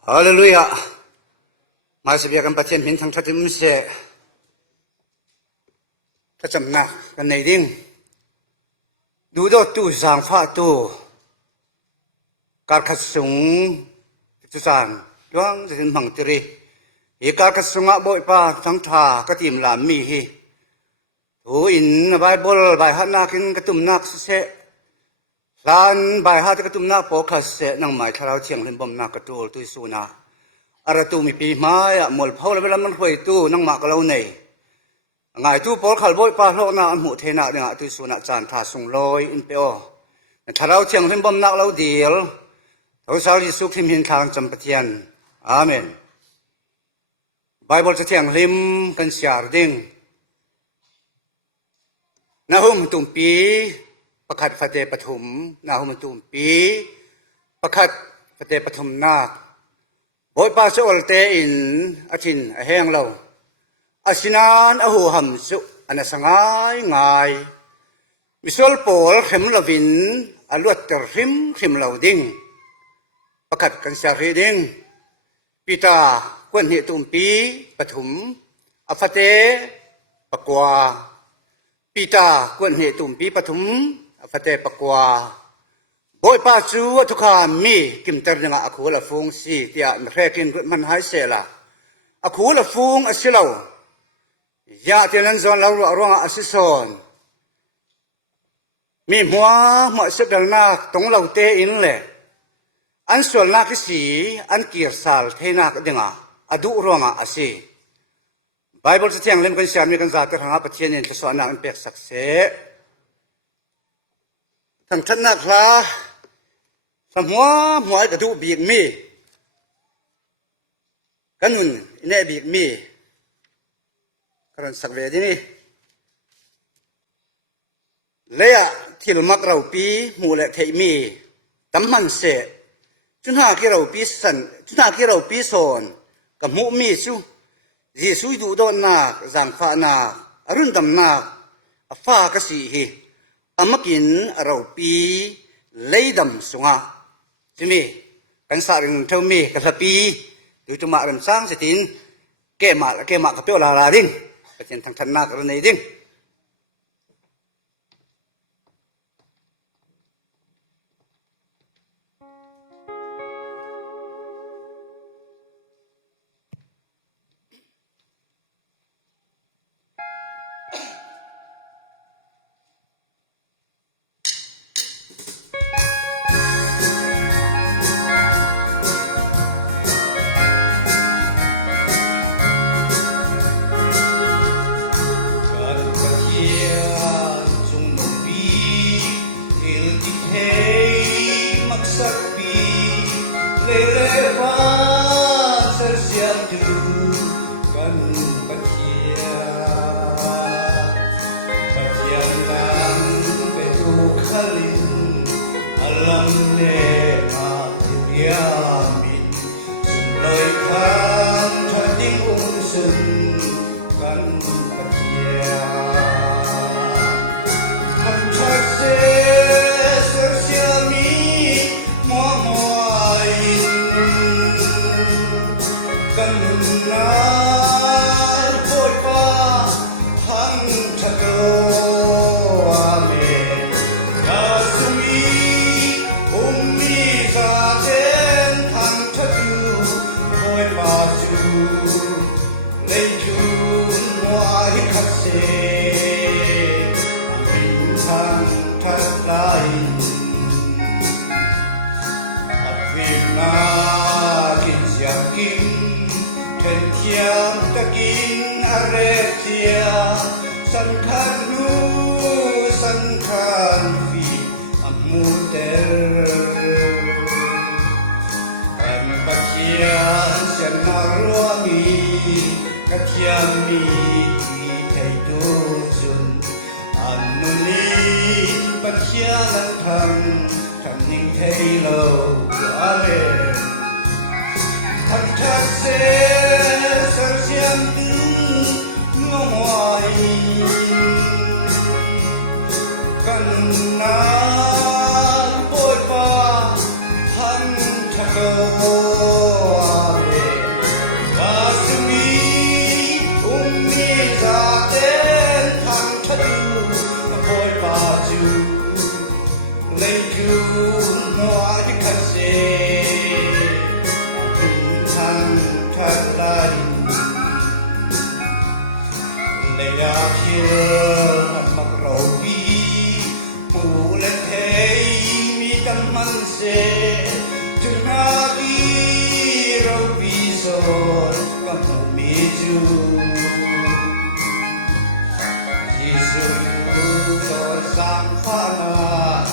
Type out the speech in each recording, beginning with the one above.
Haleluya. Masabiakan patien bintang tatim se tacamna kan nei ding du do tu sang pha tu kar khasung tu san luang jin mang tiri e kar khasunga boi pa tang tha ka tim lam mi hi tu in bible bai hana kin katum nak se lan bai ha ka tum na po khas se nang mai tharau chiang len bom na ka tul tu su na ara tu mi pi ma ya mol phau la man hoi tu nang ma ka lo nei ngai tu por khal boi pa lo na an mu the na nga tu su na chan tha sung loi in pe o tharau chiang len bom na lo dil ho sa li su khim hin thang cham pathian amen bible cha chiang lim kan siar ding na hum tum piประคัดฟะเตปฐุมนาหุมตุมปีประคัดฟะเตปฐุมนาบอยปาโซอลเตอินอาทินอแหงเราอาสินานอหูหัมสุอันสังายงายมิสอลโปลเข็มลวินอลวดตริมเข็มเหล่าดิ้งประคัดกันสารีดิ้งปิตากวนเหตุมปีปฐุมอฟะเตปะกวาปิตากวนเหตุมปีปฐุมฟะเตปะกวาบอยปาจูทุกานมีกิมตรnga aku la fung si tia mrekin man hai se la aku la fung asilo ya tian zon la ronga asison mi hwa ma sedal na tong lau te in le an sol na ki si an kir sal theina ka dinga adu ronga asi bible sa tiang lem kan siam mi kan za ta nga pathian in so na an pek sak seทั้งท่านนักลาสมหัวหวยกระดูบีกมีกันเนบีกมีกันสักเวดีนี่เลี้ยที่เรามักเราปีหมู่และเทมีตำมันเสจุนหาที่เราปีสันจุนหาที่เราปีสอนกับหมู่มีซูยีสุยดูดอนนักจังฟ้านักอรุณดำนักฟ้ากสีฮีamakin araw pi leidam sunga simi kan sa ring thomi ka sapi tu tuma ran sang sitin ke ma ka pe la ding pachen thang than na ka nei ding Oh กันมันเสจุนาบีเราวิโซกันทุมีจูยิสุตัวสังขาร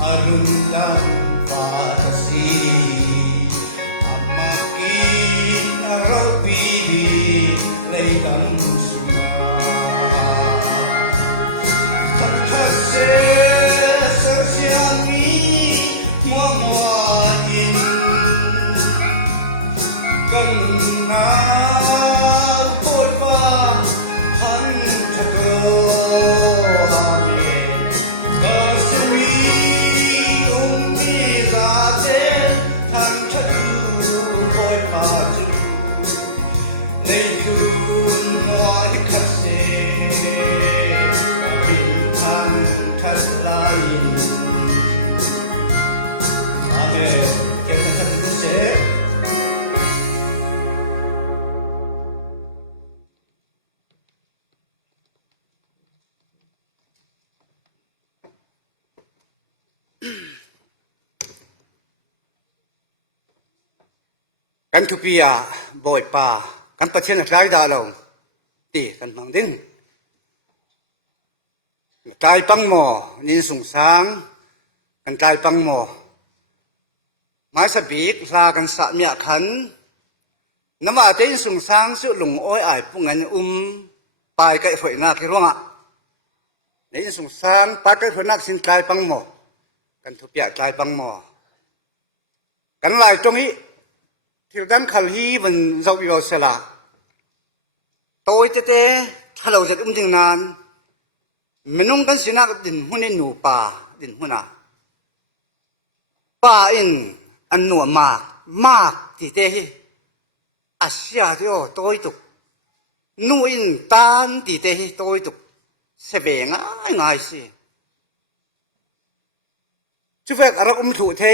อรุณลังปาทสีอามากินเราวิเลยกันสุมาทักทัศกันนาโคตรฟ้าพันธะโกฮาเมกาสวีองค์มีซาเจทันทะดูโคตรฟ้าจูในคืนนอยคัสเซบินทันทัสไลอาเมนเกตันตุเซกันทุปียบ่อยป่ากันประเทศหลายดาลงตีกันมังดิ้งตายปังหมอนินสุงสางกันตายปังหมอไม้สบีกลากันสะเมียขันน้ำอาเตนสุงสางสุหลงอ้อยอายปุ่งเงินปลายไก่ฝอยนาที่ร่วงอ่ะในสุงสางปลายไก่ฝอยนาสินตายปังหมอกันทุปียตายปังหมอกันหลายตรงนี้ที่ด้านขลีมันเราอยู่เสละโตยเตถ้าเราจะดึงนานมันนุ่งกันสินักดินหุ่นหนูป่าดินหุ่นป่าอินอันหนูมากที่เตะอาเซียที่โอโตยตุกหนูอินตานที่เตะโตยตุกเสเบงง่ายสิจุดแรกเราถูเท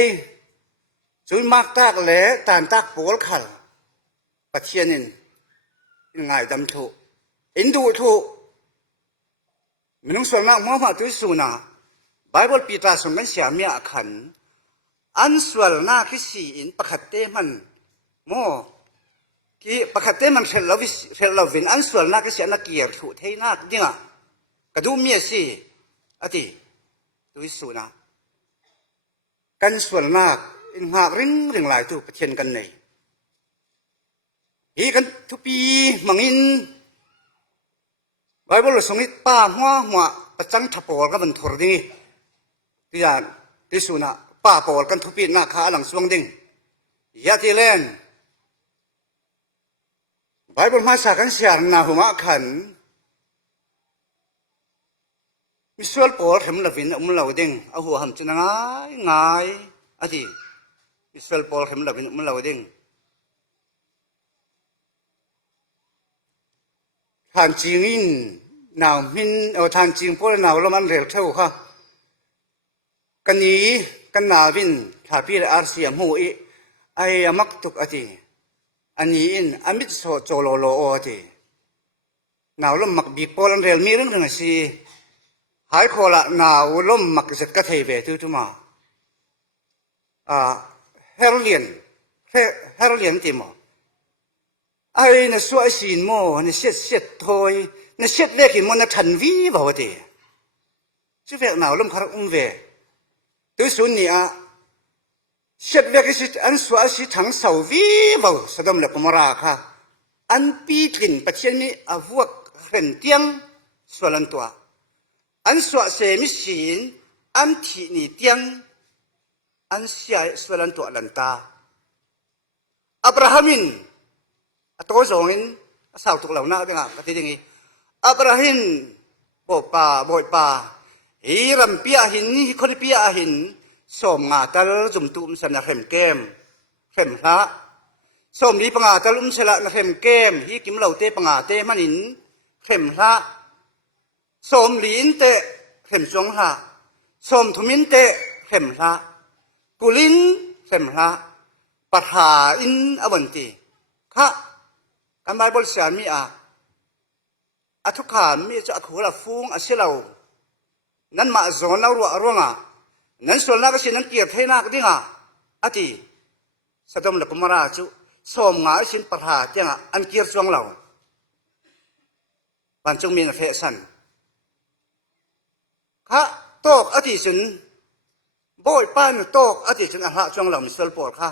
จุดมากตากแหล่ตานตากโผล่ขัลปัจเจียนินง่ายดำถูอินดูถูมันต้องส่วนมากมองมาตัวสุนาไบเบิลปีตาส่งกันเสียมีอาขันอันส่วนหน้าที่สี่อินประคัตเตมันโมที่ประคัตเตมันเสร็จแล้ววินอันส่วนหน้าที่เสียนักเกียรติถูเทนักดิ่งกระดูเมียสิอติตัวสุนากันส่วนมากอินหากริงหลายตัวประเทศกันในฮีกันทุกปีมังอินไบเบิลส่งอิป้าหัวประจังทับปอลกันบนทอร์ดิ้งที่ยานที่สุนัขป้าปอลกันทุกปีหน้าขาหลังสวงดิ้งยาติเลนไบเบิลมาสักันเสียงนาหัวขันมิสเวลปอลเห็นละวินเหล่าดิ้งเอาหัวหำจะง่ายอดีอิสราเอลพอลเห็นแล้วมันเล่าดิ้งทานจริงอินหนาวมินทานจริงพวกหนาวแล้วมันเร็วเท่าค่ะกันนี้กันหนาวินถ้าพี่อาเซียมหูอีไอ้มักตุกอดีอันนี้อินอามิดโจโลอดีหนาวลมมักบีบพอลันเร็วมีเรื่องหนึ่งสิหายโคละหนาวลมมักจะกระเทยเบตุทุมาเฮโรเลียนติโมไอ้เนี่ยสวยสินโมเนี่ยเสียดถอยเนี่ยเสียดเล็กหิมมันทันวีบ่าวดีชื่อเวกหนาวลมคาร์เวตัวสุนีเสียดเล็กสิอันสวยสิทั้งสาววีบ่าวสะดมเล็กมราค่ะอันปีกลิ่นประเทศนี้อวกเห็นเตียงสวลันตัวอันสวยเสมิสินอันที่นี่เตียงอันเสียสวลันตัวลันตาอับราฮัมินตัวสองอินสาวตุกเหล่านั้นเป็นไงก็ที่นี้อับราฮิมบ่อยป่าฮีรัมเปียหินนี่คนเปียหินสมงาตาลจุ่มตุ้มสำนักเข็มเกมละสมนี้ปังอาตาลุ่มเสละนักเข็มเกมฮีกิมเหล่าเตปังอาเตมันหินเข็มละสมลีนเตเข็มจงละสมทุมินเตเข็มละกุลินเข็มละปัทาอินอวันตีค่ะการไบเบิลเสียมีทุกขานมีจะขู่ละฟุ้งเสียเรานั่นมาโซนเรารัว นั้นส่วนนักสินั้นเกียรติให้นักดิ้งอ่ะอดีสะดมละกุมราจุสมงาสินประหาเจ้าอันเกียรติช่วงเราบันจงมีนเฟสันข้าโตกอดีสินบ่อยป้านโตกอดีสินอาหารช่วงเรามิสลปอดข้า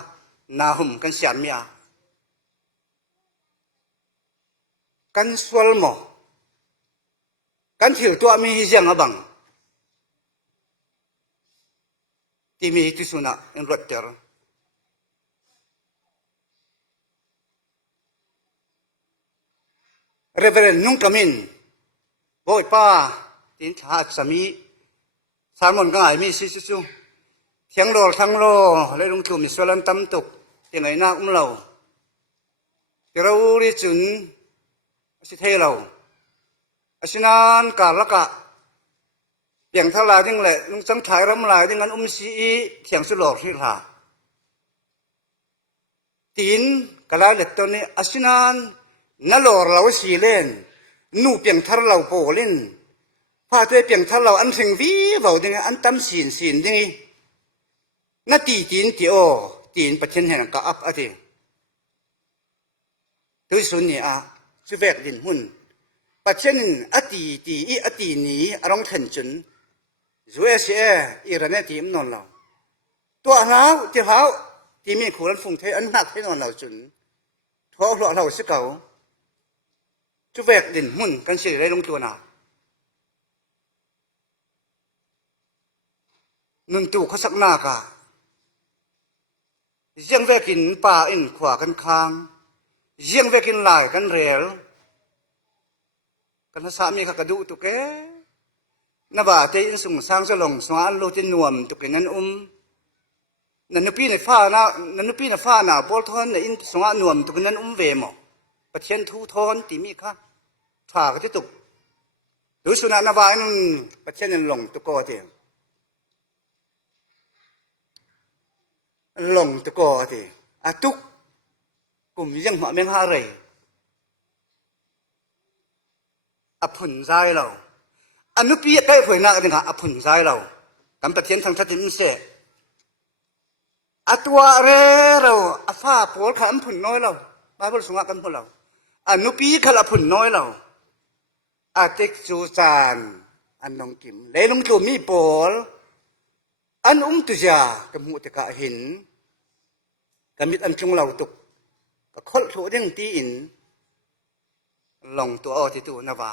นาหุมกันเสียนมีอากันสวลหมอกันถิวตัวมีเสียงอบังที่มีที่สุนัขอินรัตเตอร์เรเวเรนนุ่งกมินบ่อยป้าตินชาสามีสามคนก็ไอ้มีสิสุเทียงโลทั้งโลเลยลงทุนมิสลันตั้มตุกที่ไหนนักเราที่เราดิจุนสิเทเราสินานกาลกะเพียงเท่าไรจึงแหละลุงสังขายรำลายดังนั้นสีเทียงสุโลกที่หาตีนกะลาเล็กตัวนี้สินานนั่นหล่อเราสีเล่นนู่เพียงเท่าเราโปเล่นพาตัวเพียงเท่าเราอันสิงวีเบาดังอันตั้มสีนดังนั่นตีนที่โอตีนประเทศแห่งกะอับอะไรตัวสุนีสุเวกดินหุ่นปัจเจนอตีอตีนี้อารมณ์ขันจุนสวยเสียอีรันเนตีมนอนเราตัวเราที่เขาที่มีขูรันฟงเทอันหนักให้นอนเราจุนท้อหล่อเราสักเก่าสุเวกดินหุ่นกันเสียได้ลงตัวหนานุนตู่เขาสักหน้ากะยังเวกินป่าอินขวากันค้างยังเวกินลายกันเรลกันสามีเขากระดูตุกนบ่าเตอินสุงสร้างสลงสงอันโลจินนวมตุกนั้นนันนุปีในฟ้าหนาบอลทอนในอินสงอันนวมตุกนั้นเวมประเทศทูทอนติมีค่ะถ่าก็จะตุกดูสุนันบ่าอินประเทศนั้นหลงตุกเตียงหลงตุกเตียตุกกลุ่มยังหัวเมงหาเรอภุนใจเราอนุปีใกล้เผยหน้ากันค่ะอภุนใจเรากำประเทศทางชาติมิเสตัวเรเราฟ้าโผล่ขามผุนน้อยเราบาบลสงกันพวกเราอนุปีขลับผุนน้อยเราติกจูจานอันนองกิมเลยลงตัวมีโผล่อันตุจากมุตกะหินกมิดอันจงเราตุกคนถูยังตีอินลงตัวที่ตัวนาวา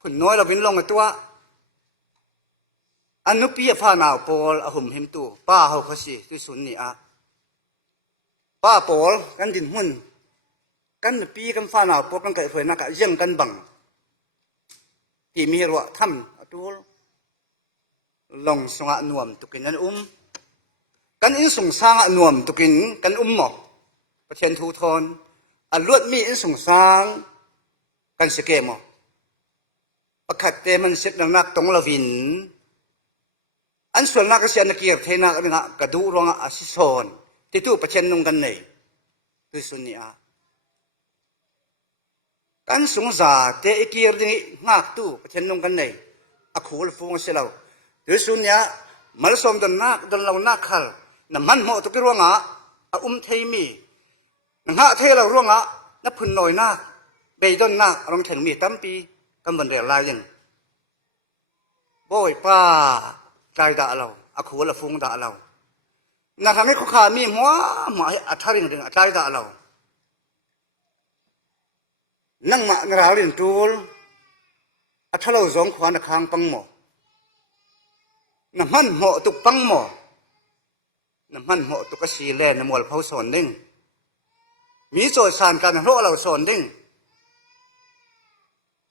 ผุนน้อยเราเป็นลงตัวอันนุปีฟ้าหนาวโปลหุ่มหิมตัวป้าเขาขสิที่สุนนี่ป้าโปลกันดินหุ่นกันปีกันฟ้าหนาวโปลกันเกิดเผยนักยังกันบังที่มีรัวถ้ำตัวลงสงะนวมตุกินนั้นกันอินสงสร้างนวมตุกินกันหมอกประเทศทูทอนลวดมีอินสงสร้างกันสเกมประคัดเตมันเสร็จนักตรงละวินอันส่วนนักเสียนเกียรติเทนักนี่นะกระดูรองสิสอนที่ตู้ประเทศนุ่งกันเลยคือสุนีกันสงสารเตะเกียรตินี่นักตู้ประเทศนุ่งกันเลยขูลฟงเสียเราคือสุนีมาลสมดันนักดันเรานักขัลน้ำมันหมดตุกิรวงเทมีนังหะเทเราร่วงนับพุนน้อยนักเบยดอนนักรองแข่งมีตั้มปีกำบันเรียลายยังบ่อยป้าใจด่าเราขูละฟงด่าเรานักทางนี้เขาขามีหัวหมายอัฐริงใจด่าเรานั่งมานราลินตูลถ้าเราสองขวานคางปังหมอน้ำมันหมอตุกปังหมอน้ำมันหมอตุกสีแลนมวลเผาสอนดิ้งมีโจทย์สารการโรเราสอนดิ้ง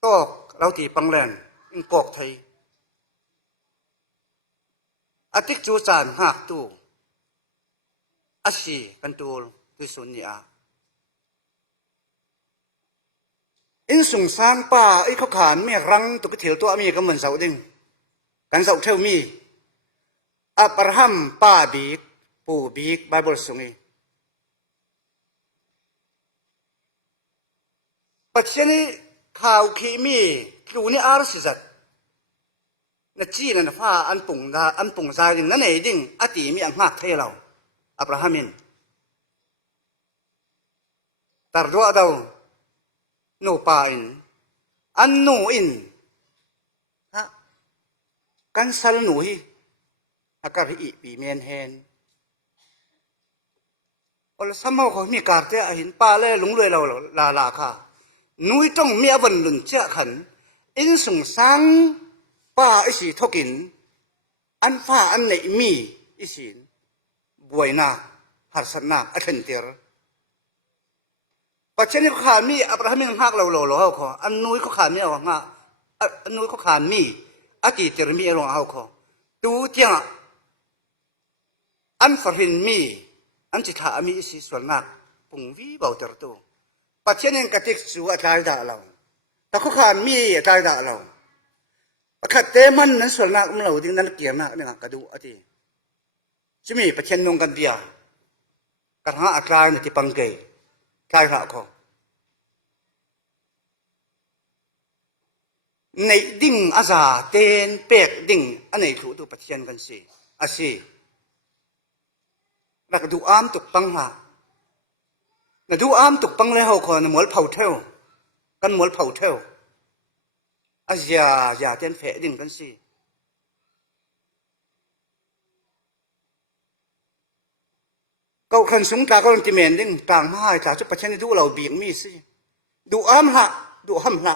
ตอกเราตีปังแลนอิงกอกไทยติกจูจานหักตู้สีกันตูที่สุนีอินสุงสร้างป่าเขาขานไม่รังตุกเถียวตัวมีก็เหมือนเสาดิ้งกันเสาเท่ามีอับราฮัมป้าบีกปู่บีกไบเบิลสุงีปัจจุบันข่าวขีมีครูนี่อาร์สิจัด นะจีนั่นฟ้าอันปุ่งซาดิงนั่นเองดิงอติมีอันมากเทเราอับราฮัมินตรดัวดาวโนปาอินอันโนอินฮะกันสัลหนุยอาการอีปีเมนเฮนอลสมาวเขามีการเตะหินปาเล่หลงเลยเราลาค่ะนุยต้องมีอวันหลุนเจ้าขันอินสุงสังป้าอิสิทกินอันฟ้าอันไหนมีอิสินบวยนาหัสนาอันเตอร์ปัจจัยนี้ขามีอับราฮัมหักเราเขาอันนุยเขาขามีเอาง่ะอันนุยเขาขามีอากิเตอร์มีเอาเขาตูเจ้าอันฝรินมีอันจิตหามีอิสิส่วนนักปุ่งวิเบาเตอร์ตัวปัจจัยนี้กติกสู่อัตราด่าเราแต่เขาขามีอัตราด่าเราประคัดเตมันนั้นส่วนนักมันเราดิ้งนั้นเกี่ยนักเนี่ยกระดูอดีจะมีปัจจัยนงกันเดียกันหาอัตราในที่ปังเกยใช่ละเขาในดิ่งอาซาเตนเป็กดิ่งอันไหนถูกตัวปัจจัยกันสิอาศินักดูอามตุกปังหานักดูอามตุกปังเลยเขาคนหมวลเผาเท่ากันหมวลเผาเท่าอาเซียอย่าเต้นเฟะดิ่งกันสิเก่าขันสูงตาก็ลังติเมนดิ่งต่างมาให้จากจุดปัจจัยดูเราเบี่ยงมีสิดูอามละดูห้ำละ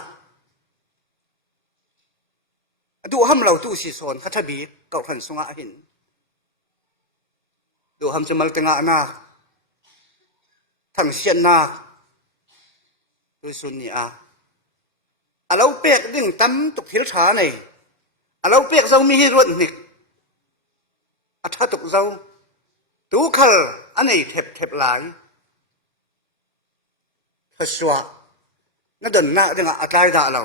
ดูห้ำเราตู้สีโซนคัทบีเก่าขันสูงอาหินดูห้ำจะมาตั้งอานาทั้งเชียนนาดูสุนีอาเราเปียกดิ่งตั้มตุกหิลชาในเราเปียกเรามีให้รวดนิกอัฐตุกเราตูขัลอันนี้เทบหลายทศวะนั่นเดินหน้าดิ่งอัตรายด่าเรา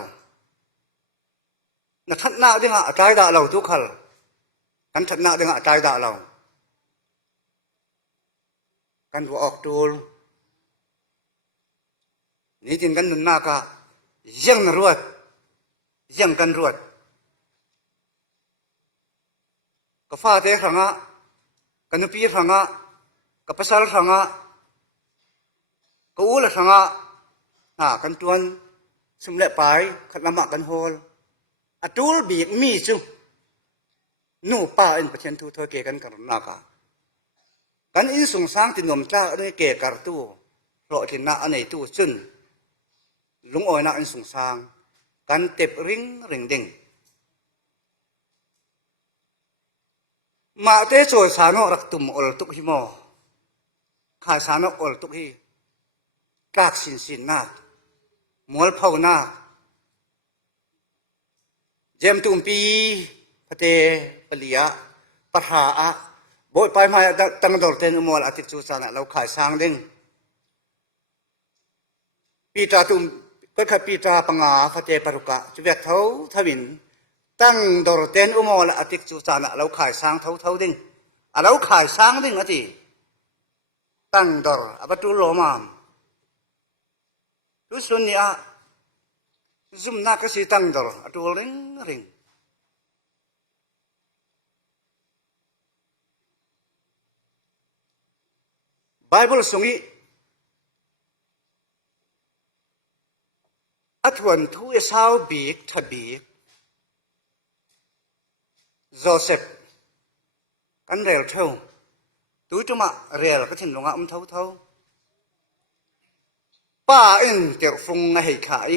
นั่นทัดหน้าดิ่งอัตรายด่าเราตูขัลกันทัดหน้าดิ่งอัตรายด่าเรากันหัวออกตูลนี่จริงกันหน้าก็ยังรวดยังกันรวดก็ฟ้าเตะขังอ่ะกันนุปีขังอ่ะก็ภาษาขังอ่ะก็อู้ละขังอ่ะกันตวนสมเล็จไปขัดละหมากันโฮลอัตุลบีกมีจุนู่ป้าอินประเทศทูเธอเกกันกันนักกันอินสงสารตินมจ้าอันนี้เกกันตู้เพราะที่น่าอันนี้ตู้ซึ่งลุงอ้อยน่าอินสงสารกันเต็บริงดิ่งมาเตะโจยสานอรักตุ่มอลตุกหิมอขายสานออลตุกฮีกากสินนาหมวลเผานาเจมตุมปีพเตปลียปะหาอะบอยไปมาตั้งดอกเตนอุโมลอติจูสานะเราขายสางดิ่งปีตาตุมก็ขับปีตาปังอาพเตปรุกะจุเวกเท้าทวินตั้งดอกเตนอุโมลอติจูสานะเราขายสางเท้าดิ่งเราขายสางดิ่งอติตั้งดอกอับตุลโลมามรู้สุนเนี่ยซุ่มนักก็สิตั้งดอกอัตุลริงไบเบิลส่งอีอัฐวันทูเอสาวบีกทัดบีกโจเซฟกันเรลเท่าตู้จุมาเรลก็ถึงลงอ่ะเท่าป้าอินเจ้าฟงให้ขาย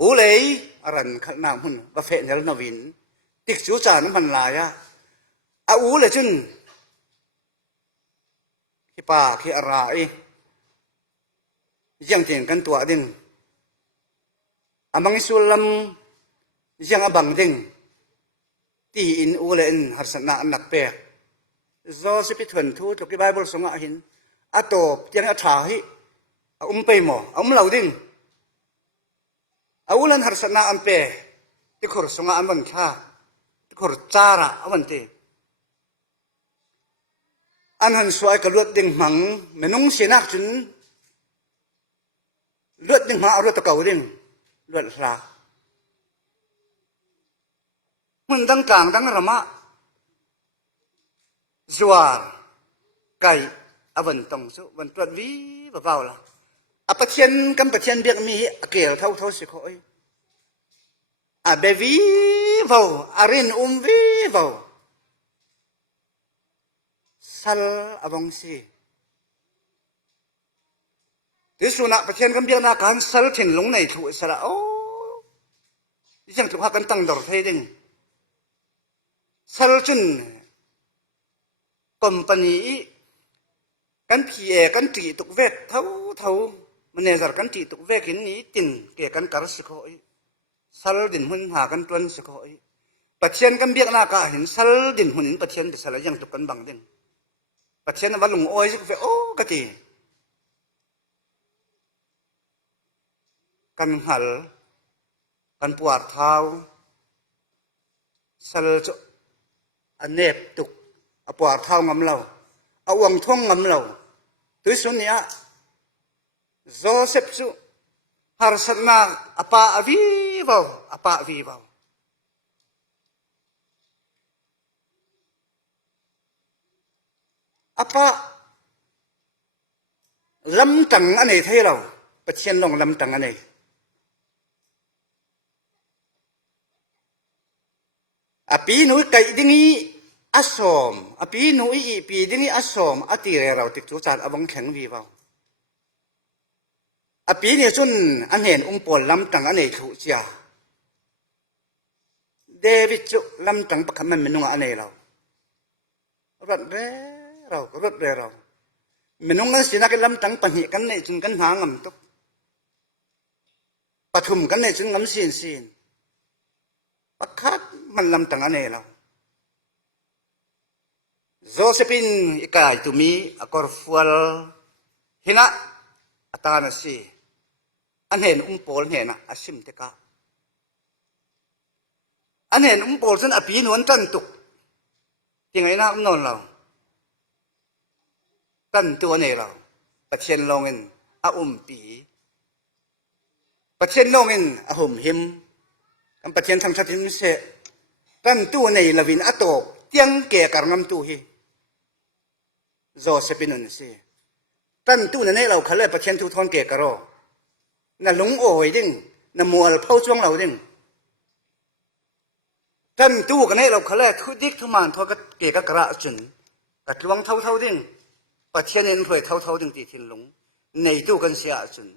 อูเลยอรันขนามหุ่นกาแฟเนลนวินติดจูจาน้ำมันลายอูเลยจุนที่ป้าที่อะไรยังเถียงกันตัวดิ่งมังสุลัมยังบังดิ่งตีอินอูเลนหัสนาหนักเปะโจสิพิถุนทูตกิไบเบิลสงฆ์หินอัตโตยังอัฐาหิไปหมอเหล่าดิ่งอูเลนหัสนาอันเปะที่ขรสงฆ์อันบันชาที่ขรจาระอันเตอันหันสวยกับลวดดิ่งมังเมนุงเสียนักจุนเลือดดิ่งมาเอาเลือดตะเกาดิ่งเลือดลา mun dang tang dang rama zuar kai avan tong su van tuat vi va vào la a pathian kam pathian biak mi akel thau thau si khoi a bevi vào arin vi vào sal avong si ti suna pathian kam biak na kan sal thin lung nei thu sala o jang tu ha kan tang dor thei ding sal chun company kan PA kan ti tuk vek thau thau manager kan ti tuk vek hin ni tin ke kan kar si khoi sal din hun ha kan tuan si khoi pathian kan biak na ka hin sal din hun pathian bi sala jang tu kan bang din pathian wa lung oi si ve o ka ti kan hal kan puar thau sal cho anep tuk a puar thau ngam lo awang thong ngam lo tui sunia Joseph su har satna apa avi vào apa lam tang anei thei lo pathian long lam tang anei api nui kai dingi asom api nui I pi dingi asom ati re rau tik chu chan awang kheng vi vào api ni chun an hen pol lam tang anei thu chia David chu lam tang pakhat man menunga anei lo rat re rau menunga sina ke lam tang panhi kan nei chun kan ha ngam tok pathum kan nei chun ngam sin pakhat man lam tang anei lo Josephine ikai tu mi akor fual hina atana si an hen pol hena asim te ka an hen pol san api nuan tan tuk tingai na non lo tan tu nei lo pathian longin a pi pathian longin a hum him kan pathian tham thatin se tan tu nei lovin atok tiang ke karngam tu hi Josephine nun si tan tu na nei lo khale pathian tu thon ke karo na lung oi ding na mual phau chuang lo ding tan tu ka nei lo khale thu dik thu man tho ka ke ka kra chun ka twang thau thau ding pathian en phoi thau thau ding ti thin lung nei tu kan sia chun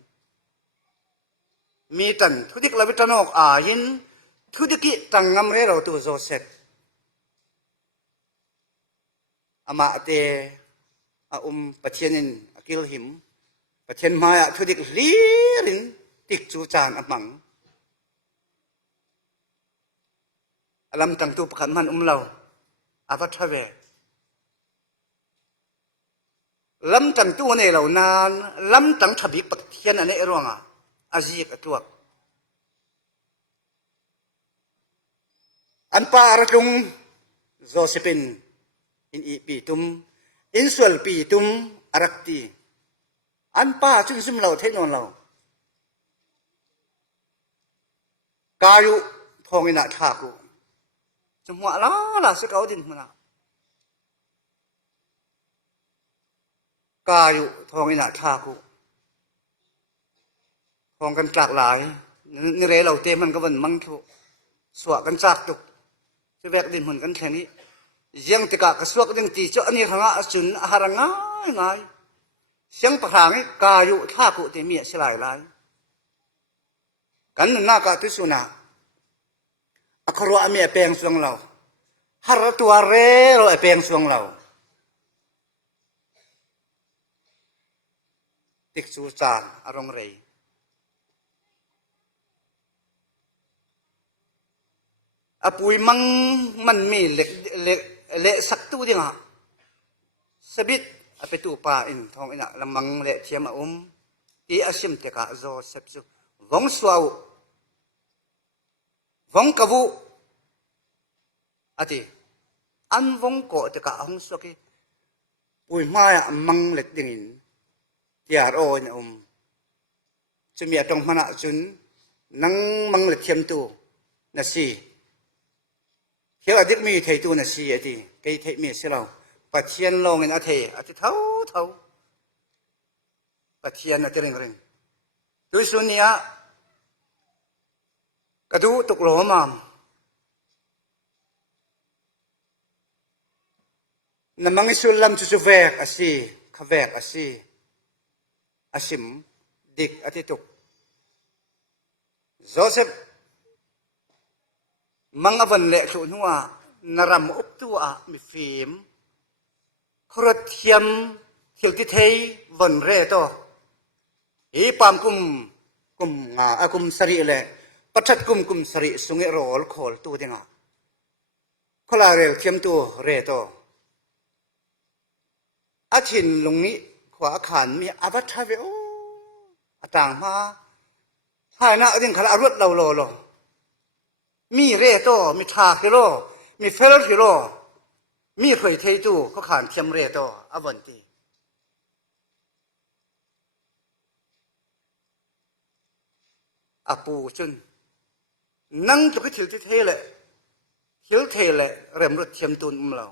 mi tan thu dik la vitanok a yin thu dik ki tangam re ro tu Joseph ama te a pathianin akil him pathian maya thu dik lirin tik chu chan amang alam tang tu pakhat man lo avat thave lam tang tu nei lo nan lam tang thabik pathian ane ronga aji ka tuak an pa aratung Josephine in pi tum insual pi tum arakti an pa chung sim lo the non lo kayu thongina thaku chumwa la se kau din huna kayu thongina thaku thong kan chak lai ni re lo te man ka van mang thu swa kan chak tuk se vek din hun kan theni yang tika ka swak ding ti cho ani hanga chun haranga ngai siang pahrang kayu thaku te mi silai lai kan na ka tu suna akharo ami apeng suang lo har tuare ro apeng suang lo tik chu chan arong rei apui mang man mi le sak tu dinga sabit apetu pa in thong ina lamang le thiam ti asim te ka Joseph su vong suau vong kavu ati an vong ko te ka hong soki pui maya mang le dingin tiar o in chumi atong mana chun nang mang le thiam tu na si เที่ยวอดีตมีเทตูน่ะสีอดีเกยเทมีสิเราปัจเจียนลงเงินอาเทอาทิเท่าปัจเจียนอาทิเร่งดูส่วนนี้กระดูตกหลอมน้ำมันสุลลัมจุเวกอาศีขเวกอาศีอาชิมดิกอาทิตุกโจเซฟมังอวันเละชุนหัวนารำอุบตัวมีฟิล์มครดเทียมเที่ยวที่เทยวันเร่ต่ออีปามกุมงากุมสรีเละปัจจัดกุมสรีสุงเอโรลโคลตัวเดงาขลาเรลเทียมตัวเร่ต่ออาทินลุงนี้ขวาขันมีอาวัตทาเวโอต่างมาหายหน้าเรื่องขลารวดเราโลมีเร่โตมีทากฮิโรมีเฟลฮิโรมีเผยเทตูเขาขานเทียมเร่โตอวันตีอาปูจุนนั่งจุกถิลที่เทเลยถิลเทเลยเริ่มรถเทียมตุนเรา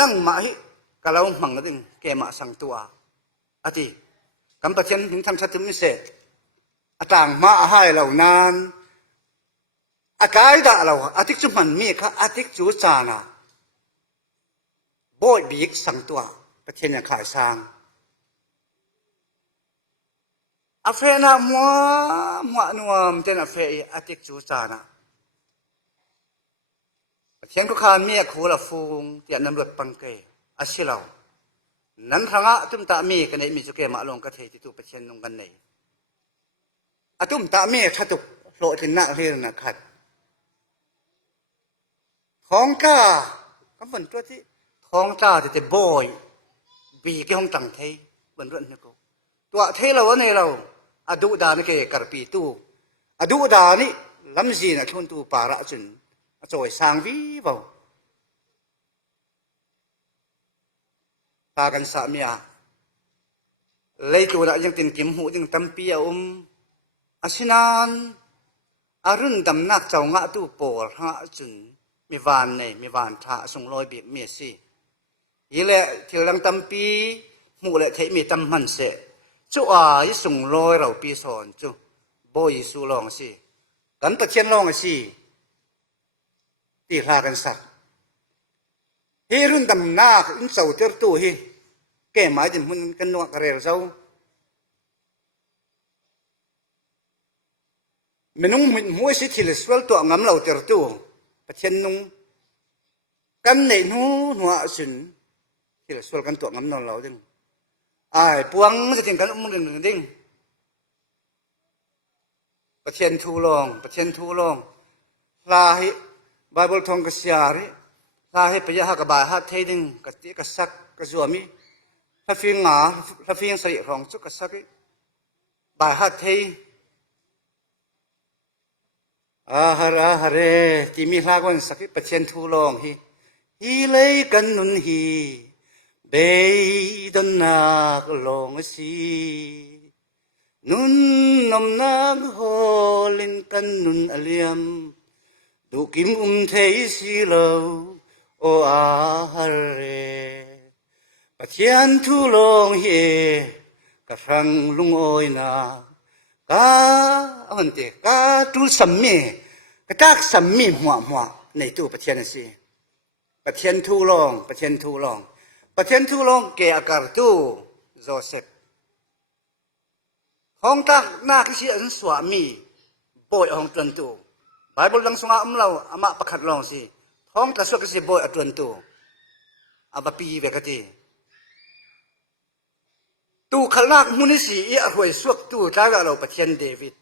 นั่งมาให้กะเราหมั่งดึงแกมาสั่งตัวอาทิกำปะเทียนถึงทำชัดถึงนิเศษต่างมาให้เรานานอากาศด่าเราอาทิตย์จุมันมีค่ะอาทิตย์จูจานะบ่อยบีกสั่งตัวประเทศเนี่ยขายสร้างอาเฟน่ะมัวนัวมเจนอาเฟอาทิตย์จูจานะประเทศก็ขานมีขู่ละฟูงเตียนน้ำรถปังเกยอาศิเรานั้นทางอ่ะตุ้มตามีกันในมีจุเกมาลงกระเทยที่ตัวประเทศลงกันในอาตุ้มตามีถ้าตุกโลดถึงหน้าเรียนนะขัดท้องก้าก็เหมือนตัวที่ท้องจ้าแต่บ่อยบีกี่ห้องต่างเทยเหมือนเรื่องนี้ก็ตัวเทยเราว่าในเราอดูดานี่เกกระปีตู้อดูดานี่ลำจีน่ะชนตู้ป่าระจุนจอยสางวิบเอาพากันสามีเลยตัวน่ะยังตินกิมหูยังตั้มปีอาชินานอารุณดำนักเจ้างะตู้ปอลหาจุนมีวานเนี่ยมีวานท่าส่งลอยเบียกเมียสิยี่แหละที่ลังตั้มปีหูแหละเทมีตั้มมันเสะจู่ส่งลอยเราปีสอนจู่บ่อยสู้ลองสิกันประเชียนลองสิตีลากันสักเฮรุ่นดำนักอินเสาเตอร์ตู้เฮแก่หมายถึงมันกันนวกเรลเจ้ามันนุ่งหัวสิทิลสวลตัวงำเราเตอร์ตู้ประเทศนุ่งกันในหัวสุนที่เราสวดกันตัวงำนอนเราดึงปวงจะถึงกันมึงดึงประเทศทูลองลาให้ไบเบิลทองกษยาริลาให้พยากับบาฮัดเทดึงกติกษักกษัวมีถ้าฟิงถ้าฟิงใส่รองจุกษักบาฮัดเทฮาเรที่มีลากันสักประเทศทูลองฮีเลยกันนุนฮีเบยดนักลองสีนุนนมนักโฮลินกันนุนอเลียมดูกิมเทสีเลวโอฮาเรประเทศทูลองฮีกระรังลุงโอยนากาอันเตกาตุสัมมีกระตักสัมมีหัวในตู้ประเทศนั่นสิประเทศทูลองเกอาการตู้โจเซฟห้องตักนักที่อันสวามีบ่อยห้องตันตู้ไบเบิลดังสงฆ์เราอามาประคัดลองสิห้องตักสวกสิบ่อยตันตู้อาบปีเวกตีตู้ขลักมุนิสีอีอรวยสวกตู้จ้าเราประเทศเดวิด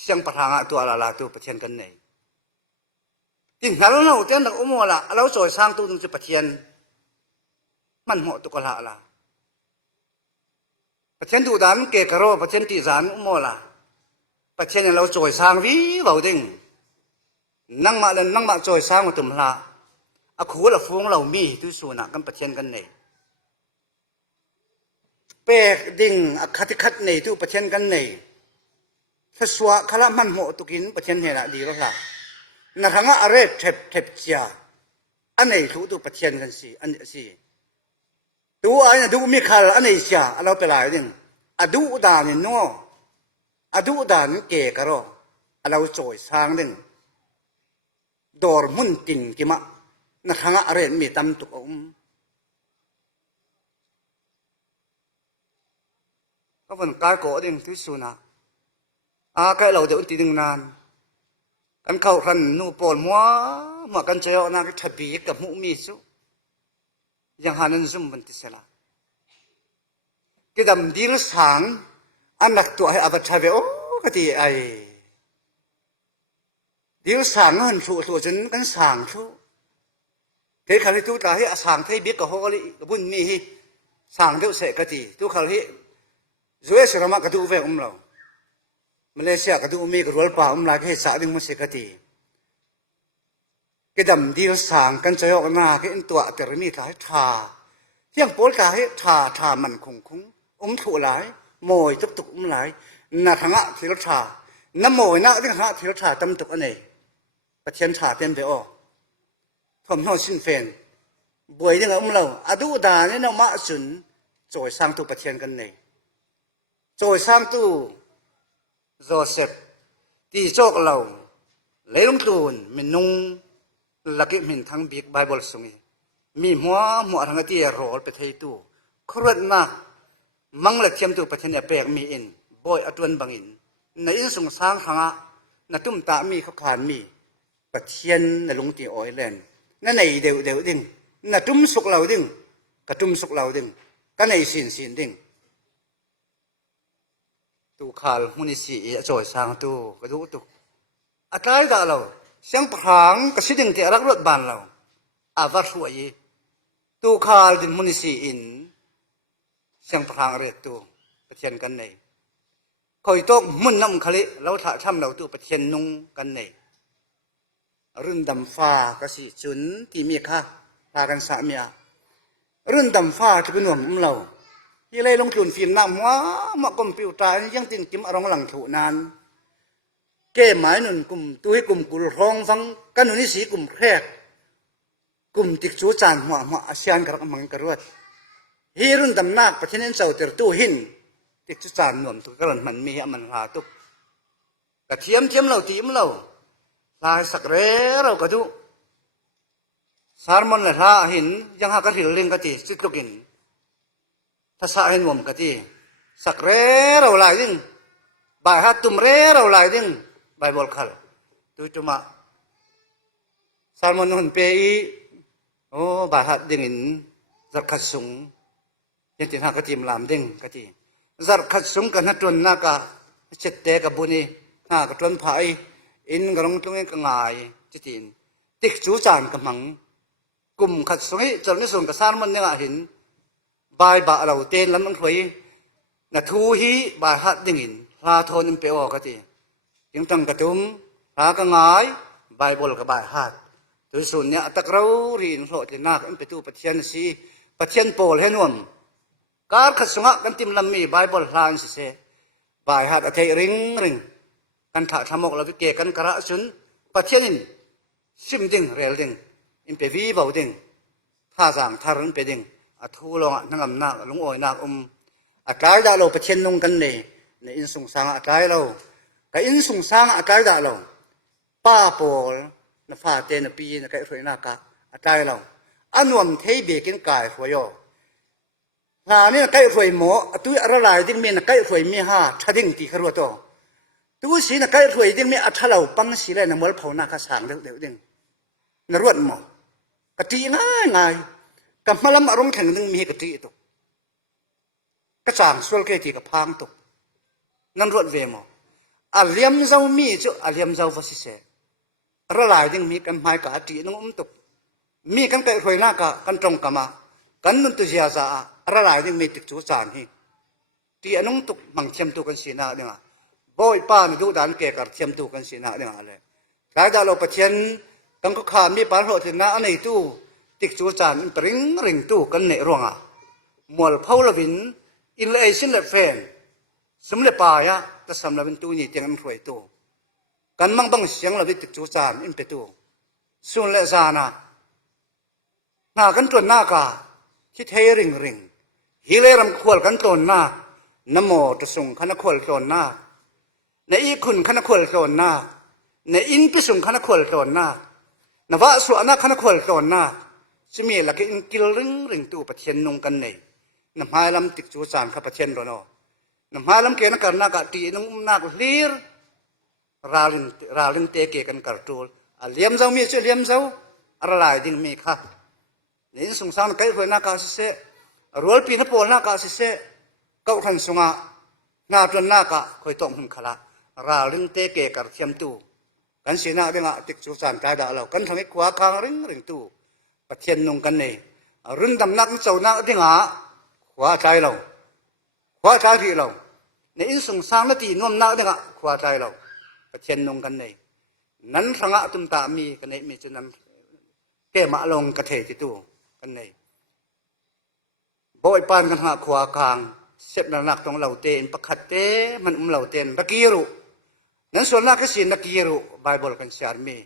เสียงประธานตัวลาตู้ประเทศกันไหนจริงแล้วเราเจ้าหนักอุโมละเราสวยสร้างตู้ตรงจุดประเทศมันเหมาะตุกละประเทศดูดานเกกโรประเทศตีสานอุโมละประเทศเราสวยสร้างวิเบาดิ่งนั่งมาสวยสร้างมาตุ่มละอาคูละฟงเรามีทุสุนักกันประเทศกันไหนเปกดิ่งอาคัดในตู้ประเทศกันไหนถ้าสวะขละมันเหมาะตุกินประเทศเนี่ยละดีแล้วล่ะ นักหางอะไรเทปเชียอันไหนถูกตัวปะเทียนกันสิอันสิตัวอันดูมีข่าวอันไหนเชียเราไปหลายนึงอดูดานี่โน่อดูดานเก๋กระโรเราโจยสร้างนึงดอร์มุนติงกิมะนักหางอะไรมีตำตุกก็เป็นการก่อเองที่สุนัขใกล้เราเดี๋ยวตีหนึ่งนานกันเข้าคันนูปอนมัวกันเจ้านาก็ทับปีกับหูมีสุยังหานันซุ่มมันติเสละกิดำดีรสางอันนักตัวให้อาบัตชาเบโอก็ตีไอดีรสางหันสู้ตัวจนกันสางชูเทขันที่ตัวตาให้สางที่บิ๊กกับฮอกลิกับบุญมีให้สางเดียวเสกตีตัวขันที่จุเอสรามากับตัวเวงเรามาเลเซียกับตัวมีกับรัวป่าลาให้สาดึงมาเสกตีกิดำดีรสางกันเจ้าหน้าให้ตัวแต่ละมีท้ายทาเที่ยงโป้ท้ายทามันคงถูหลายโมยตุกตุกหลายนักหางะทีรชาน้ำโมยนักที่หางะทีรชาตำตุกอันไหนประเทียนชาเต็มไปอ้อทอมห่อสินเฟนบวยที่เราอดูดาเนี่ยเรามาสุนโจยสร้างตัวประเทียนกันไหนโจยสร้างตัวโจเซฟที่โจกเราเลยลงตูนมินุงลักมินทั้งบิ๊กไบเบิลสงมีหัวทางที่รอไปไทยตัวครัวนักมังเล็กเทียมตัวประเทศเนี่ยแปลกมีอินบ่อยอตวนบางอินในอินสงสารทางนัตุ้มตามีเขาขานมีประเทศในลงตีออยแลนด์นั่นในเดียวดิ้งนัตุ้มสุกเราดิ้งกระตุ้มสุกเราดิ้งกันในสินดิ้งตัวขานมุนิสีจ่อยสร้างตัวกระดูตุกอาการด่าเราเสียงพรางกระสิดิ่งที่รักรถบานเราอาวัตสวยตัวขานดินมุนิสีอินเสียงพรางเรียกตัวประเทศกันในคอยโต๊ะมุ่นน้ำคลิเราถ่าทำเราตัวประเทศนุ่งกันในรุ่นดำฟ้ากระสีจุนที่มีค่าพากันสามีรุ่นดำฟ้าที่เป็นหนุ่มเราที่เลยลงทุนฟิล์มน้ำว่าคอมพิวเตอร์ยังติงจิ้มอารมณ์หลังถูนานเก้หมายหนุนกลุ่มตัวให้กลุ่มกุลรองฟังกันหนุนนิสีกลุ่มแครกกลุ่มติดจูจานหัวอาเซียนกระมังกระรวดฮีรุ่นดำนักประเทศนั้นเจ้าเตอร์ตู้หินติดจุจานหนุนทุกกระนั้นมันมีมันหาตุกกระเทียมเราตีมเราลายสักเร่เรากระดูสารมันเลยท่าหินยังหากระถิ่นเลี้ยงกระตีสิตุกินถ้าสาหินวมกระตีสักเร่เราลายดิ้งใบฮัตตุมเร่เราลายดิ้งใบบอลขัลตุจุมาสารมันหุ่นเปย์โอ้ใบฮัตดิ้งจักขัดสุงยังติดหากระตีมลามดิ้งกระตีจักขัดสุงกันนัดจนนักะเช็ดเตะกับบุญนี่หากระจนไผ่อินกรงตรงนี้ก็ง่ายจิตินติดจูจานกับมังกลุ่มขัดสงให้จนในส่วนกับสารมันยังเห็นใบบะเราเต้นล้ำมันถอยน่ะทูฮีใบฮัดดิ่งลาโทนิมเปออกติยังตั้งกระตุ้มลาก็ง่ายใบบอลกับใบฮัดตัวส่วนเนี้ยตะกร้ารีนโหดเลยนักอันไปตู้ปะเทียนสีปะเทียนโปลให้นวมการขัดสงกันติมลำมีใบบอลลานสิเสใบฮัดอะไรริงกันถ่าทำออกเราวิเกกันกระสุนประเทศนี้ซิมดิ่งเรลดิ่งอินเปวีบ่าวดิ่งท่าจางท่ารันเปดิ่งอัทูลงนั่งอำนาจลุงอ้อยนักอากาศดาเราประเทศนุ่งกันในอินสุงสังอากาศเรากับอินสุงสังอากาศดาเราป้าโปลนฟ้าเตนปีนกับฝนนักอากาศเราอันวมเทเบกินกายฝอยหานี่กับฝอยหมอตุ้ยอะไรดิ่งมีนกับฝอยมีห้าชาดิ่งตีขรัวโตตัวสีนักไก่ถวยดิ่งมีอัฐเหล่าปังสีเลยนะมัวเผาหน้ากระสังเดี๋ยวดิ่งนรวดหมอกะจีง่ายกับมาลำอารมณ์แข็งดิ่งมีกะจีตุกกระสังส่วนเกจีกับพังตุกนั่นรวดเวมอเลียมเจ้ามีจุอเลียมเจ้าวัสิเสระลายดิ่งมีกันไม้กะจีนุ่มตุกมีกันไก่ถวยหน้ากะกันตรงกะมากันนุ่นตุเจียซาระลายดิ่งมีติดจูจานฮีที่อนุตุกมังเทียมตุกันสีนาเนี่ยบ่อยป้านี่ดูด่านเกกับเทียมตูกันสินะเนี่ยอะไรหลายดาวเราประเทศตั้งก็ขามีปานหัวถึงนะอันนี้ตู้ติดจูจานปริงริงตู้กันในร่วงมัวเผาละวินอินเลยสินละแฟนสมเลปายะแต่สำหรับเป็นตู้นี่เตียงมันถวยตู้ กันมั่งบังเสียงเราวิติจูจานอิมเปตูส่วนเลจานะหน้ากันตัวหน้ากาที่เทริงฮิเลรำควลกันตัวหน้านโมตุสุงขันควลตัวหน้าในอีคุณขันควลตัวหน้าในอินพิสุงขันควลตัวหน้านวะสวนาขันควลตัวหน้าจะมีหลักอินกิลริงตูปะเทียนนงกันในน้ำหายลำติกจูจานข้าปะเทียนโดนน้ำหายลำเกณฑ์กันนักตีนงนักลีรราลินเตเกกันกัดตูเลี้ยมเจ้ามีเชื่อเลี้ยมเจ้าอะไรดิ้งมีค่ะนี่สงสารใครคนนักการศึกษารัวปีนโปนักการศึกษาก็ขันสงะนาจนนักคอยต้องหุ่นขละราลินเตเกกันเทียมตูกันสีนาเด้งติกจูจานใจด่าเรากันทำให้ขวาคางริงตูปะเทียนนงกันในรุ่นดำนักเจ้านักเด้งขวาใจเราขวาใจที่เราในอินสงสารนาทีนวมนักเด้งขวาใจเราปะเทียนนงกันในนั้นสังะตุมตามีกันในมีจนนั้นแก่มาลงกระเทติตูกันในบ่อยปานกันหาขวาคางเสพนักตรงเหล่าเตนประคัดเตมันเหล่าเตนตะกี้รู้นั้นส่วนนักก็สินตะกี้รู้ไบเบิลกันเสียมี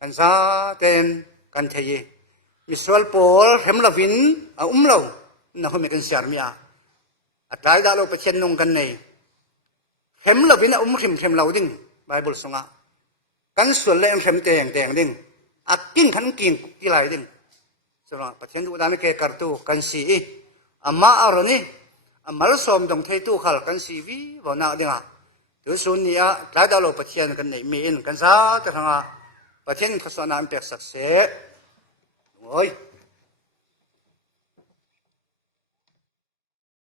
กันซาเตนกันเทยมิสวลโพลเฮมลาวินเหล่าน่าเขาไม่กันเสียมีอัตราดาเราไปเช่นนงกันในเฮมลาวินเฮมเหล่าดิ้งไบเบิลสงะกันส่วนเล่นเฮมแดงดิ้งกิ้งขันกิ้งที่ไหลดิ้งสงะประเทศอุดานเกการ์ตูกันสีมาอารนี่มาลสมตรงเทตูขลกันสีวีวันนักดิ้งตัวส่วนนี้อัตราดาเราไปเช่นกันในมีอินกันซาแต่ทางประเทศทัศนาอิมเปกสักเสโอ้ย